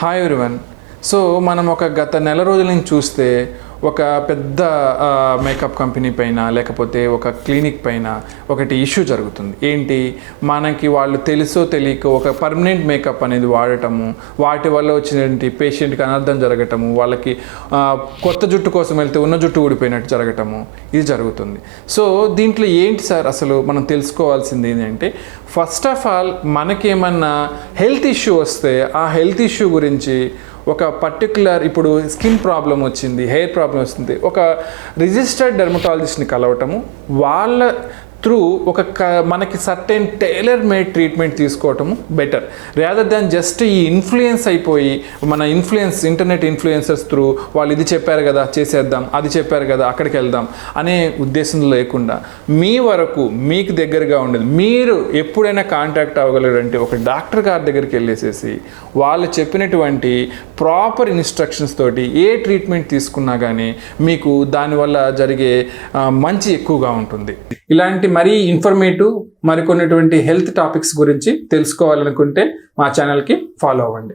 Hi everyone. So మనం ఒక గత నెల రోజుల నుంచి చూస్తే ఒక పెద్ద మేకప్ కంపెనీ పైన లేకపోతే ఒక క్లినిక్ పైన ఒకటి ఇష్యూ జరుగుతుంది. ఏంటి, మనకి వాళ్ళు తెలుసో తెలియక ఒక పర్మనెంట్ మేకప్ అనేది వాడటము, వాటి వల్ల వచ్చినటువంటి పేషెంట్కి అనర్థం జరగటము, వాళ్ళకి కొత్త జుట్టు కోసం వెళ్తే ఉన్న జుట్టు ఊడిపోయినట్టు జరగటము, ఇది జరుగుతుంది. సో దీంట్లో ఏంటి సార్ అసలు మనం తెలుసుకోవాల్సింది ఏంటంటే, ఫస్ట్ ఆఫ్ ఆల్ మనకేమన్నా హెల్త్ ఇష్యూ వస్తే ఆ హెల్త్ ఇష్యూ గురించి ఒక పర్టికులర్, ఇప్పుడు స్కిన్ ప్రాబ్లం వచ్చింది, హెయిర్ ప్రాబ్లం వస్తుంది, ఒక రిజిస్టర్డ్ డెర్మటాలజిస్ట్ని కలవటము, వాళ్ళ త్రూ మనకి సర్టెన్ టైలర్ మేడ్ ట్రీట్మెంట్ తీసుకోవటము బెటర్, రేదర్ దాన్ జస్ట్ ఈ ఇన్ఫ్లుయెన్స్ అయిపోయి మన ఇంటర్నెట్ ఇన్ఫ్లుయెన్సర్స్ త్రూ వాళ్ళు ఇది చెప్పారు కదా చేసేద్దాం, అది చెప్పారు కదా అక్కడికి వెళ్దాం అనే ఉద్దేశం లేకుండా మీ వరకు మీకు దగ్గరగా ఉండేది మీరు ఎప్పుడైనా కాంటాక్ట్ అవ్వగలరంటే ఒక డాక్టర్ గారి దగ్గరికి వెళ్ళేసేసి వాళ్ళు చెప్పినటువంటి ప్రాపర్ ఇన్స్ట్రక్షన్స్ తోటి ఏ ట్రీట్మెంట్ తీసుకున్నా కానీ మీకు దానివల్ల జరిగే మంచి ఎక్కువగా ఉంటుంది. ఇలాంటి మరీ ఇన్ఫర్మేటివ్ మరికొన్నటువంటి హెల్త్ టాపిక్స్ గురించి తెలుసుకోవాలనుకుంటే మా ఛానల్కి ఫాలో అవ్వండి.